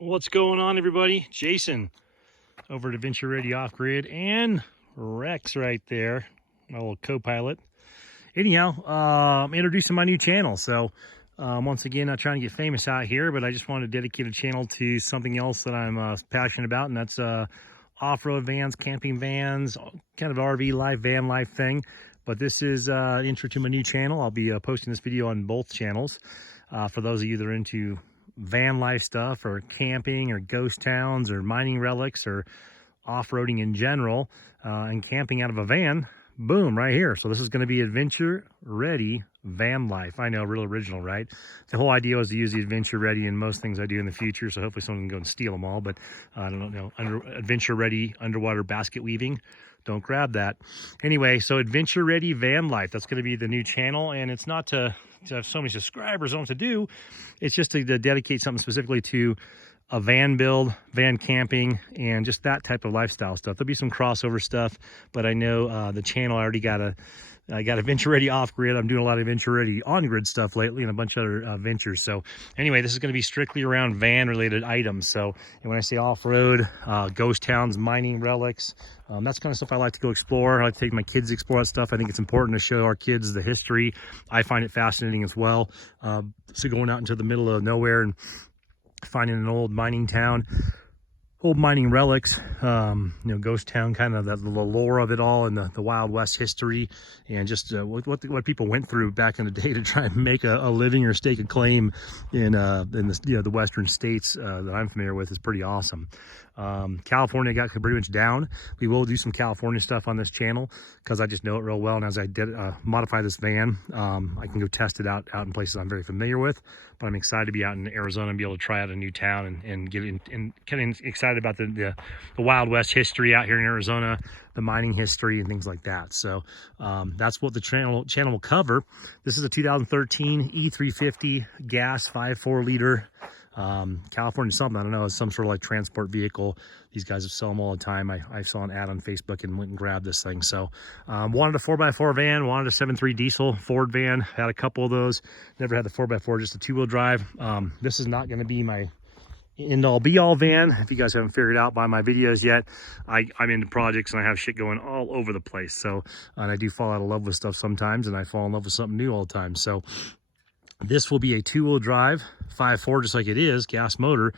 What's going on, everybody? Jason over at Adventure Ready Off Grid, and Rex right there, my little co-pilot. Anyhow, I'm introducing my new channel. So once again, not trying to get famous out here, but I just wanted to dedicate a channel to something else that I'm passionate about, and that's off-road vans, camping vans, kind of RV life, van life thing. But this is an intro to my new channel. I'll be posting this video on both channels for those of you that are into van life stuff, or camping, or ghost towns, or mining relics, or off-roading in general, and camping out of a van. Boom, right here. So this is going to be Adventure Ready Van Life. I know, real original, right? The whole idea was to use the Adventure Ready in most things I do in the future, so hopefully someone can go and steal them all. But I don't know, Adventure Ready underwater basket weaving, don't grab that. Anyway, so Adventure Ready Van Life, that's going to be the new channel, and it's not to have so many subscribers, on what to do. It's just to dedicate something specifically to a van build, van camping, and just that type of lifestyle stuff. There'll be some crossover stuff, but I know the channel, I already got I got a Venture Ready off grid. I'm doing a lot of Venture Ready on grid stuff lately, and a bunch of other ventures. So anyway, this is going to be strictly around van related items. So, and when I say off-road, ghost towns, mining relics, that's kind of stuff I like to go explore. I like to take my kids to explore that stuff. I think it's important to show our kids the history. I find it fascinating as well. So going out into the middle of nowhere and finding an old mining town, old mining relics, you know, ghost town, kind of the lore of it all, and the Wild West history, and just what people went through back in the day to try and make a living or stake a claim in the, you know, the western states that I'm familiar with is pretty awesome. California got pretty much down. We will do some California stuff on this channel because I just know it real well, and as I did modify this van, I can go test it out in places I'm very familiar with. But I'm excited to be out in Arizona and be able to try out a new town, and get in, and kind of excited about the Wild West history out here in Arizona, the mining history and things like that. So that's what the channel will cover. This is a 2013 E350 gas 5.4 liter California something, I don't know, it's some sort of like transport vehicle. These guys sell them all the time. I saw an ad on Facebook and went and grabbed this thing. So wanted a 4x4 van, wanted a 7.3 diesel Ford van, had a couple of those, never had the 4x4, just a 2-wheel drive. This is not going to be my end-all be-all van. If you guys haven't figured out by my videos yet, I'm into projects and I have shit going all over the place. So and I do fall out of love with stuff sometimes, and I fall in love with something new all the time. So this will be a 2-wheel drive 5.4, just like it is, gas motor.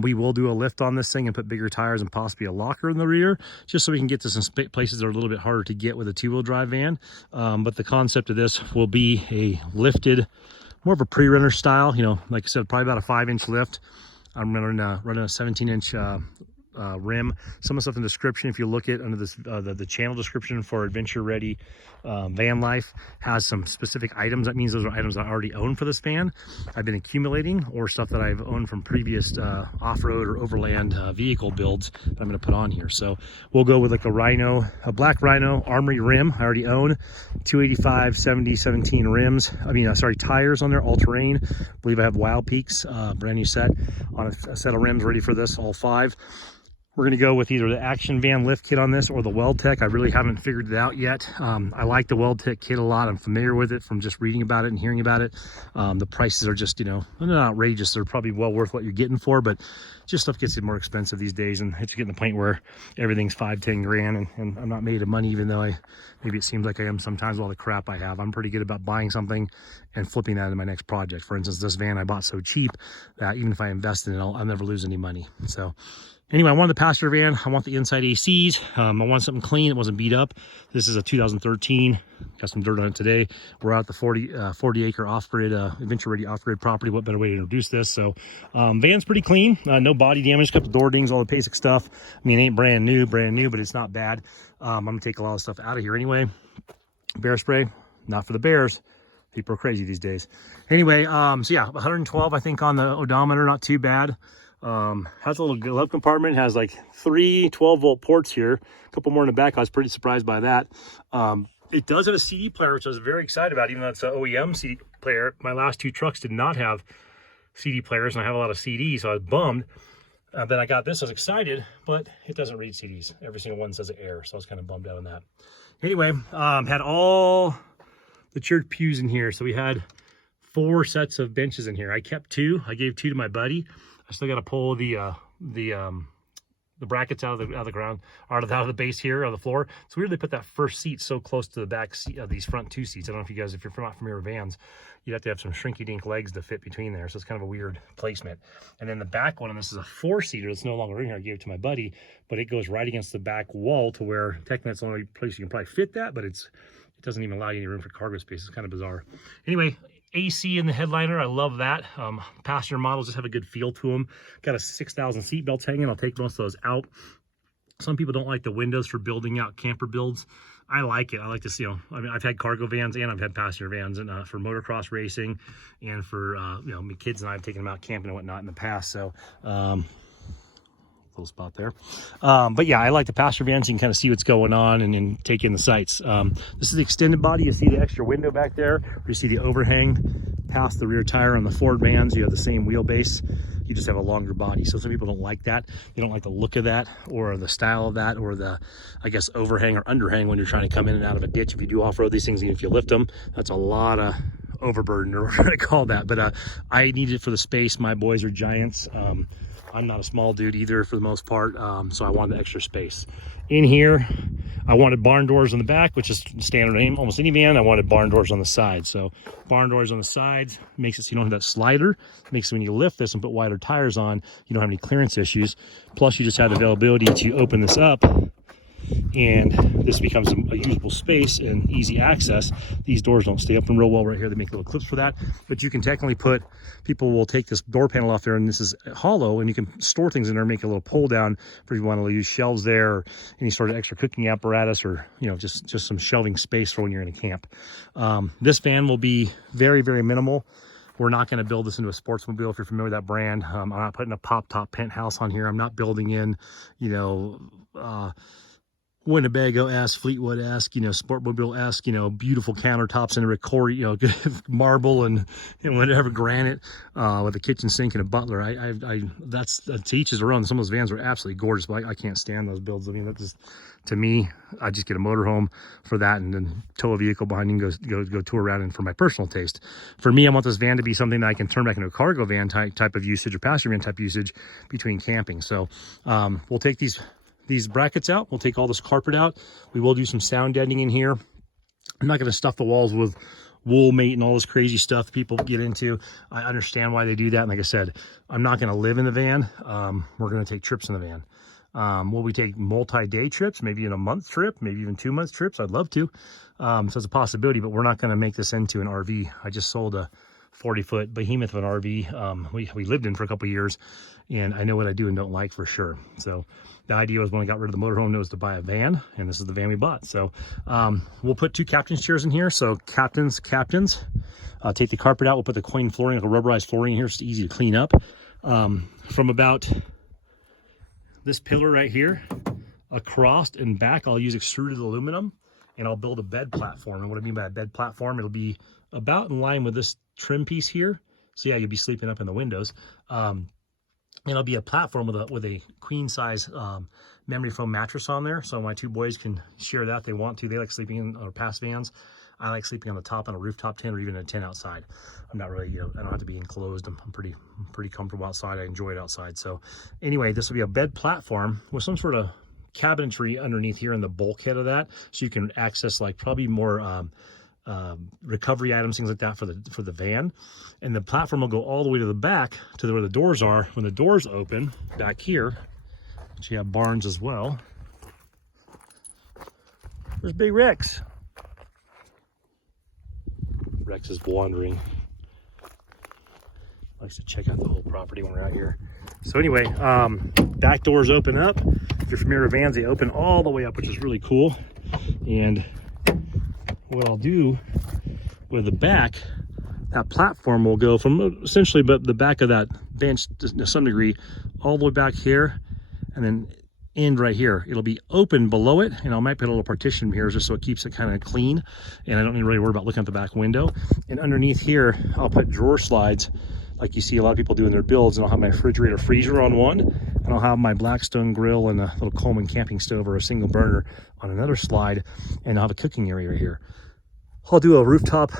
We will do a lift on this thing and put bigger tires and possibly a locker in the rear, just so we can get to some places that are a little bit harder to get with a 2-wheel drive van. But the concept of this will be a lifted, more of a pre-runner style, you know, like I said, probably about a 5-inch lift. I'm running a 17-inch rim. Some of the stuff in the description, if you look at under this the channel description for Adventure Ready Van Life, has some specific items. That means those are items I already own for this van. I've been accumulating, or stuff that I've owned from previous off-road or overland vehicle builds that I'm going to put on here. So we'll go with like a rhino, a black rhino armory rim I already own, 285 70/17 rims, sorry, tires on there, all-terrain. I believe I have Wild Peaks brand new set on a set of rims ready for this, all 5. We're going to go with either the Action Van lift kit on this or the Weld Tech. I really haven't figured it out yet. I like the Weld Tech kit a lot. I'm familiar with it from just reading about it and hearing about it. The prices are just, you know, they're not outrageous. They're probably well worth what you're getting for, but just stuff gets more expensive these days, and it's getting to the point where everything's 5-10 grand, and I'm not made of money, even though maybe it seems like I am sometimes with all the crap I have. I'm pretty good about buying something and flipping that in my next project. For instance, this van I bought so cheap that even if I invest in it, I'll never lose any money. So anyway, I wanted the passenger van. I want the inside ACs. I want something clean. It wasn't beat up. This is a 2013. Got some dirt on it today. We're out at the 40 acre off-grid, Adventure Ready off-grid property. What better way to introduce this? So van's pretty clean. No body damage, a couple door dings, all the basic stuff. I mean, it ain't brand new, but it's not bad. I'm going to take a lot of stuff out of here anyway. Bear spray, not for the bears. People are crazy these days. Anyway, so yeah, 112, I think, on the odometer. Not too bad. Has a little glove compartment, has like 3 12-volt ports here, a couple more in the back. I was pretty surprised by that. It does have a CD player, which I was very excited about, even though it's an OEM CD player. My last 2 trucks did not have CD players, and I have a lot of CDs, so I was bummed. Then I got this, I was excited, but it doesn't read CDs. Every single one says air, so I was kind of bummed out on that. Anyway, had all the church pews in here. So we had 4 sets of benches in here. I kept 2. I gave 2 to my buddy. I still got to pull the brackets out of the ground, out of the base here, of the floor. It's weird they put that first seat so close to the back seat of these front two seats. I don't know if you guys, if you're not familiar with vans, you'd have to have some shrinky dink legs to fit between there. So it's kind of a weird placement. And then the back one, and this is a 4-seater. It's no longer in here. I gave it to my buddy, but it goes right against the back wall to where technically that's the only place you can probably fit that, but it doesn't even allow you any room for cargo space. It's kind of bizarre. Anyway, AC in the headliner, I love that. Passenger models just have a good feel to them. Got a 6,000 seat belts hanging. I'll take most of those out. Some people don't like the windows for building out camper builds. I like it. I like to see, I mean, I've had cargo vans and I've had passenger vans, and for motocross racing and for, my kids and I have taken them out camping and whatnot in the past. So, little spot there. But yeah, I like the passenger vans. You can kind of see what's going on and then take in the sights. This is the extended body. You see the extra window back there. You see the overhang past the rear tire on the Ford vans. You have the same wheelbase. You just have a longer body. So some people don't like that. They don't like the look of that, or the style of that, or the, I guess, overhang or underhang when you're trying to come in and out of a ditch. If you do off-road these things, even if you lift them, that's a lot of overburden, or what I call that. But I need it for the space. My boys are giants. I'm not a small dude either for the most part, so I wanted the extra space. In here, I wanted barn doors on the back, which is standard in almost any van. I wanted barn doors on the sides. So barn doors on the sides makes it so you don't have that slider. Makes it when you lift this and put wider tires on, you don't have any clearance issues. Plus, you just have the availability to open this up, and this becomes a usable space and easy access. These doors don't stay open real well right here. They make little clips for that, but you can technically people will take this door panel off there, and this is hollow, and you can store things in there, make a little pull down for if you want to use shelves there, or any sort of extra cooking apparatus, or just some shelving space for when you're in a camp. This van will be very, very minimal. We're not going to build this into a sportsmobile. If you're familiar with that brand, I'm not putting a pop top penthouse on here. I'm not building in Winnebago-esque, Fleetwood-esque, Sportmobile-esque, beautiful countertops and a marble and whatever, granite, with a kitchen sink and a butler. That's to each his own. Some of those vans are absolutely gorgeous, but I can't stand those builds. I mean, that just, to me, I just get a motorhome for that, and then tow a vehicle behind you and go tour around. And for my personal taste, for me, I want this van to be something that I can turn back into a cargo van type of usage, or passenger van type usage between camping. So we'll take these brackets out. We'll take all this carpet out. We will do some sound deadening in here. I'm not going to stuff the walls with wool mate and all this crazy stuff people get into. I understand why they do that. And like I said, I'm not going to live in the van. We're going to take trips in the van. Will we take multi-day trips, maybe in a month trip, maybe even 2 months trips? I'd love to. So it's a possibility, but we're not going to make this into an RV. I just sold a 40-foot behemoth of an RV we lived in for a couple of years, and I know what I do and don't like for sure. So the idea was, when I got rid of the motorhome, was to buy a van, and this is the van we bought. So we'll put 2 captain's chairs in here. So captains, take the carpet out. We'll put the queen flooring, like a rubberized flooring in here. It's easy to clean up. From about this pillar right here across and back, I'll use extruded aluminum, and I'll build a bed platform. And what I mean by a bed platform, it'll be about in line with this trim piece here. So yeah, you'll be sleeping up in the windows. And it'll be a platform with a queen size memory foam mattress on there. So my 2 boys can share that if they want to. They like sleeping in our past vans. I like sleeping on the top on a rooftop tent, or even a tent outside. I'm not really, I don't have to be enclosed. I'm pretty comfortable outside. I enjoy it outside. So anyway, this will be a bed platform with some sort of cabinetry underneath here in the bulkhead of that, so you can access like probably more recovery items, things like that for the van. And the platform will go all the way to the back to where the doors are. When the doors open back here, which you have barns as well. There's Big Rex. Rex is wandering. Likes to check out the whole property when we're out here. So anyway, back doors open up. If you're familiar with vans, they open all the way up, which is really cool. And what I'll do with the back, that platform will go from essentially the back of that bench to some degree all the way back here, and then end right here. It'll be open below it, and I might put a little partition here just so it keeps it kind of clean, and I don't need to really worry about looking at the back window. And underneath here, I'll put drawer slides like you see a lot of people do in their builds, and I'll have my refrigerator freezer on one, and I'll have my Blackstone grill and a little Coleman camping stove or a single burner on another slide, and I'll have a cooking area right here. I'll do a rooftop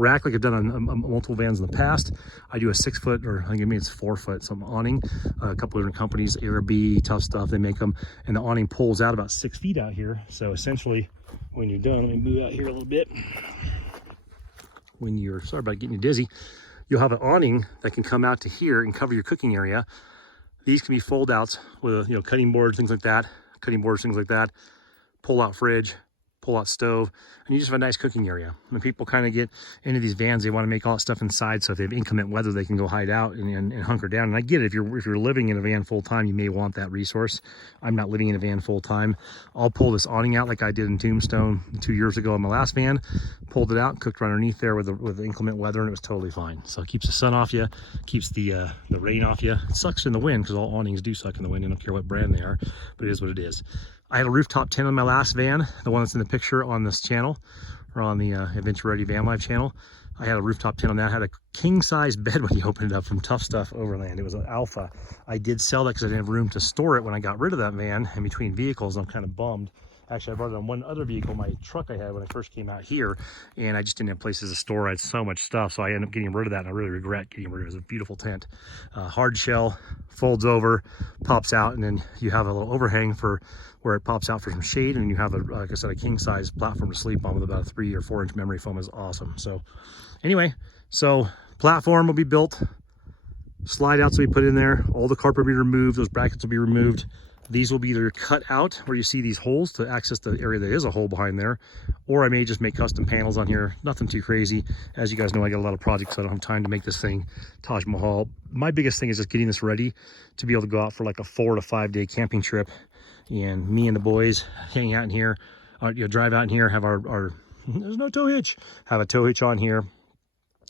rack like I've done on multiple vans in the past. I do a 6 foot, or I think maybe it's 4 foot, some awning. A couple different companies, Airbnb, Tough Stuff, they make them, and the awning pulls out about 6 feet out here. So essentially, when you're done, let me move out here a little bit. When you're, sorry about getting you dizzy, you'll have an awning that can come out to here and cover your cooking area. These can be fold outs with, you know, cutting boards, things like that, pull out fridge, pull out stove, and you just have a nice cooking area. When people kind of get into these vans, they want to make all that stuff inside, so if they have inclement weather, they can go hide out and hunker down. And I get it, if you're living in a van full time, you may want that resource. I'm not living in a van full time. I'll pull this awning out like I did in Tombstone 2 years ago on my last van, pulled it out, cooked right underneath there with the inclement weather, and it was totally fine. So it keeps the sun off you, keeps the rain off you. It sucks in the wind, because all awnings do suck in the wind. I don't care what brand they are, but it is what it is. I had a rooftop tent on my last van, the one that's in the picture on this channel, or on the Adventure Ready Van Life channel. I had a rooftop tent on that. I had a king size bed when you opened it up from Tough Stuff Overland. It was an Alpha. I did sell that because I didn't have room to store it when I got rid of that van in between vehicles. I'm kind of bummed. Actually, I brought it on one other vehicle, my truck I had when I first came out here, and I just didn't have places to store. I had so much stuff, so I ended up getting rid of that, and I really regret getting rid of it. It was a beautiful tent. Hard shell, folds over, pops out, and then you have a little overhang for where it pops out for some shade, and you have, like I said, a king-size platform to sleep on with about a 3 or 4 inch memory foam. Is awesome. So anyway, so platform will be built, slide outs will be put in there, all the carpet will be removed, those brackets will be removed. These will be either cut out where you see these holes to access the area that is a hole behind there, or I may just make custom panels on here. Nothing too crazy. As you guys know, I got a lot of projects, so I don't have time to make this thing Taj Mahal. My biggest thing is just getting this ready to be able to go out for like a 4 to 5 day camping trip, and me and the boys hang out in here, you know, drive out in here, have our there's no tow hitch, have a tow hitch on here,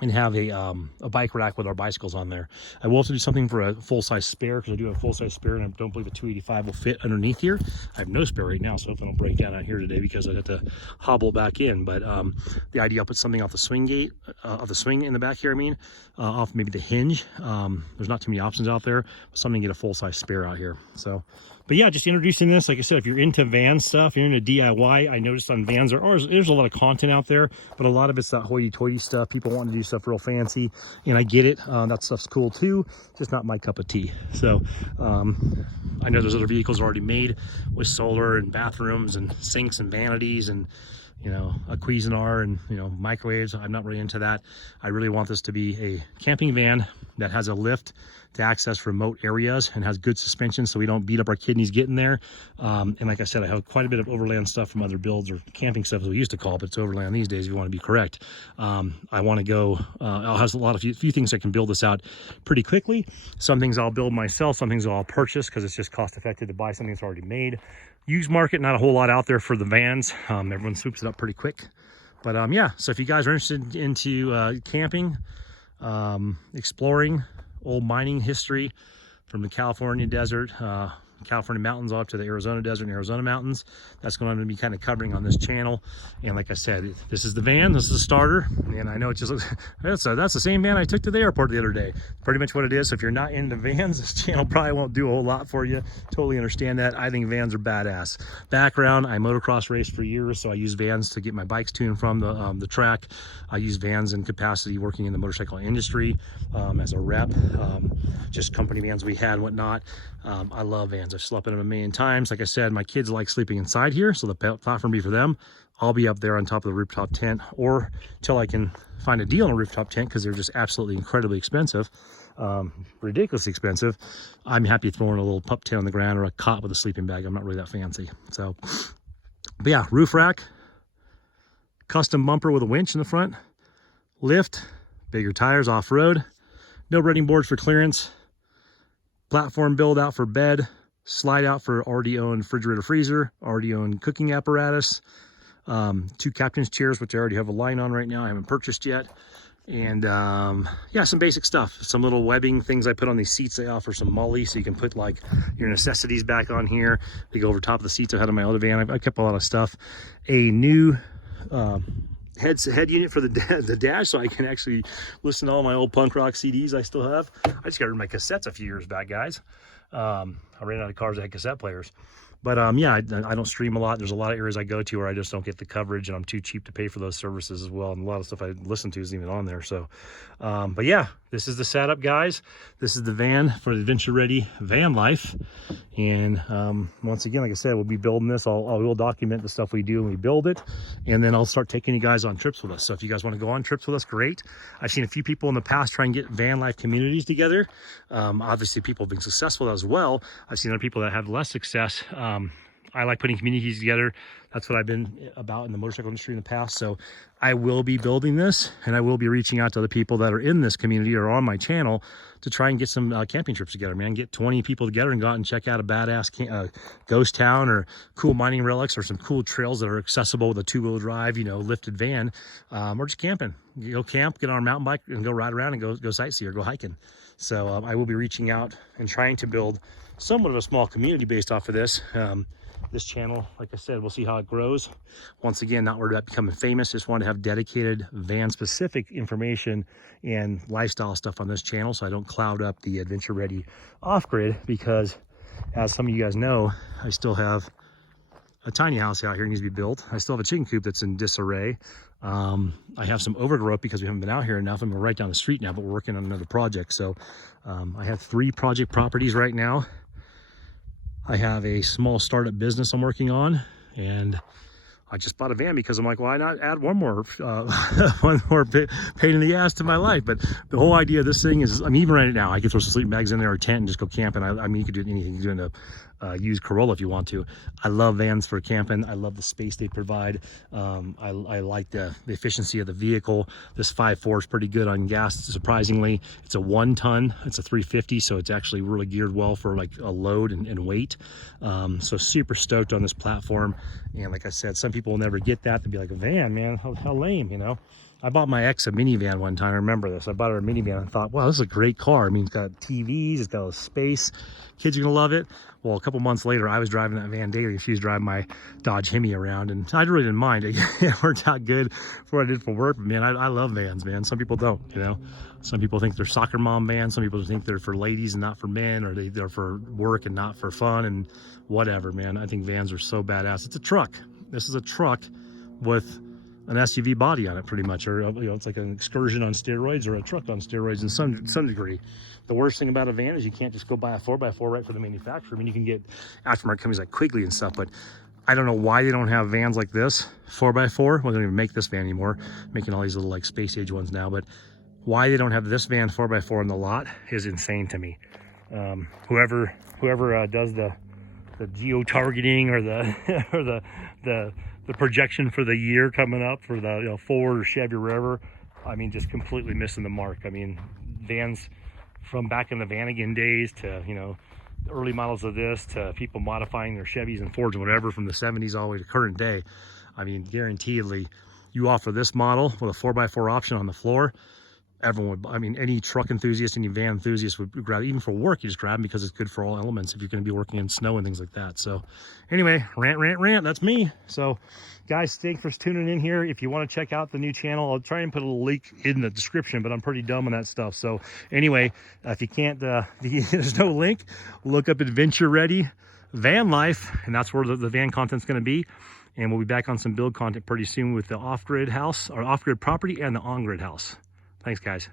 and have a bike rack with our bicycles on there. I will have to do something for a full-size spare, because I do have a full-size spare, and I don't believe a 285 will fit underneath here. I have no spare right now, so hopefully it'll break down out here today, because I'd have to hobble back in. But the idea, I'll put something off the swing gate, off the swing in the back here, off maybe the hinge. There's not too many options out there, but something to get a full-size spare out here. So, but yeah, just introducing this. Like I said, if you're into van stuff, you're into DIY, I noticed on vans there's a lot of content out there, but a lot of it's that hoity-toity stuff. People want to do stuff real fancy, and I get it. That stuff's cool too, just not my cup of tea. So I know there's other vehicles already made with solar and bathrooms and sinks and vanities and, you know, a Cuisinart and, you know, microwaves. I'm not really into that. I really want this to be a camping van that has a lift to access remote areas and has good suspension, so we don't beat up our kidneys getting there. And like I said, I have quite a bit of overland stuff from other builds, or camping stuff as we used to call it, but it's overland these days if you want to be correct. I want to go, I'll have a few things I can build this out pretty quickly. Some things I'll build myself, some things I'll purchase because it's just cost effective to buy something that's already made. Used market, not a whole lot out there for the vans. Everyone swoops it up pretty quick. But yeah, so if you guys are interested into camping, exploring old mining history from the California desert, California mountains up to the Arizona desert and Arizona mountains, that's going to be kind of covering on this channel. And like I said, this is the van, this is the starter, and I know it just looks, that's the same van I took to the airport the other day. Pretty much what it is. So if you're not into vans, this channel probably won't do a whole lot for you. Totally understand that. I think vans are badass. Background, I motocross raced for years, so I use vans to get my bikes tuned from the track. I use vans in capacity working in the motorcycle industry as a rep, just company vans we had and whatnot. I love vans. I've slept in them a million times. Like I said, my kids like sleeping inside here, so the platform be for them. I'll be up there on top of the rooftop tent, or till I can find a deal on a rooftop tent, because they're just absolutely incredibly expensive, ridiculously expensive. I'm happy throwing a little pup tent on the ground or a cot with a sleeping bag. I'm not really that fancy. So, but yeah, roof rack, custom bumper with a winch in the front, lift, bigger tires off-road, no running boards for clearance, platform build out for bed, slide out for already owned refrigerator freezer, already owned cooking apparatus, 2 captain's chairs, which I already have a line on right now, I haven't purchased yet. And yeah, some basic stuff, some little webbing things I put on these seats. They offer some mully, so you can put like your necessities back on here. They go over top of the seats I had on my other van. I kept a lot of stuff. A new head unit for the dash, so I can actually listen to all my old punk rock CDs I still have. I just got rid of my cassettes a few years back, guys. I ran out of cars that had cassette players. But yeah, I don't stream a lot. There's a lot of areas I go to where I just don't get the coverage, and I'm too cheap to pay for those services as well. And a lot of stuff I listen to isn't even on there. So, but yeah, this is the setup, guys. This is the van for the Adventure Ready van life. And once again, like I said, we'll be building this. We'll document the stuff we do when we build it, and then I'll start taking you guys on trips with us. So if you guys want to go on trips with us, great. I've seen a few people in the past try and get van life communities together. Obviously, people have been successful as well. I've seen other people that have less success. I like putting communities together. That's what I've been about in the motorcycle industry in the past. So I will be building this, and I will be reaching out to other people that are in this community or on my channel to try and get some camping trips together, man. Get 20 people together and go out and check out a badass ghost town, or cool mining relics, or some cool trails that are accessible with a 2-wheel drive, you know, lifted van, or just camping. You go camp, get on a mountain bike, and go ride around and go sightsee or go hiking. So I will be reaching out and trying to build somewhat of a small community based off of this. This channel, like I said, we'll see how it grows. Once again, not worried about becoming famous. Just want to have dedicated van specific information and lifestyle stuff on this channel, so I don't cloud up the Adventure Ready off-grid, because as some of you guys know, I still have a tiny house out here that needs to be built. I still have a chicken coop that's in disarray. I have some overgrowth because we haven't been out here enough, and we're right down the street now, but we're working on another project. So I have 3 project properties right now. I have a small startup business I'm working on, and I just bought a van because I'm like, why not add one more pain in the ass to my life? But the whole idea of this thing is, I mean, even right now, I could throw some sleeping bags in there or a tent and just go camping. I mean, you could do anything. You can do in a used Corolla if you want to. I love vans for camping. I love the space they provide. I like the efficiency of the vehicle. This 5.4 is pretty good on gas, surprisingly. It's a 1-ton. It's a 350, so it's actually really geared well for like a load and weight. So super stoked on this platform. And like I said, some people will never get that. They'll be like, a van, man, how lame, you know? I bought my ex a minivan one time. I remember this. I bought her a minivan and thought, wow, this is a great car. I mean, it's got TVs, it's got a space. Kids are gonna love it. Well, a couple months later, I was driving that van daily. She was driving my Dodge Hemi around, and I really didn't mind. It worked out good for what I did for work. But man, I love vans, man. Some people don't, you know. Some people think they're soccer mom vans. Some people think they're for ladies and not for men, or they're for work and not for fun and whatever, man. I think vans are so badass. It's a truck. This is a truck with an SUV body on it, pretty much, or you know, it's like an excursion on steroids or a truck on steroids in some degree. The worst thing about a van is you can't just go buy a 4x4 right for the manufacturer. I mean, you can get aftermarket companies like Quigley and stuff, but I don't know why they don't have vans like this 4x4. Well, they don't even make this van anymore, making all these little like space age ones now. But why they don't have this van 4x4 in the lot is insane to me. Whoever does the geo-targeting or the the projection for the year coming up for the, you know, Ford or Chevy or wherever, I mean, just completely missing the mark. I mean, vans from back in the Vanagon days to, you know, the early models of this, to people modifying their Chevys and Fords and whatever from the 70s all the way to current day. I mean, guaranteedly, you offer this model with a 4x4 option on the floor, everyone would, I mean, any truck enthusiast, any van enthusiast would grab it. Even for work, you just grab them because it's good for all elements if you're going to be working in snow and things like that. So anyway, rant, that's me. So guys, thanks for tuning in here. If you want to check out the new channel, I'll try and put a little link in the description, but I'm pretty dumb on that stuff. So anyway, if you can't, there's no link, look up Adventure Ready Van Life, and that's where the van content's going to be. And we'll be back on some build content pretty soon with the off-grid house, or off-grid property, and the on-grid house. Thanks, guys.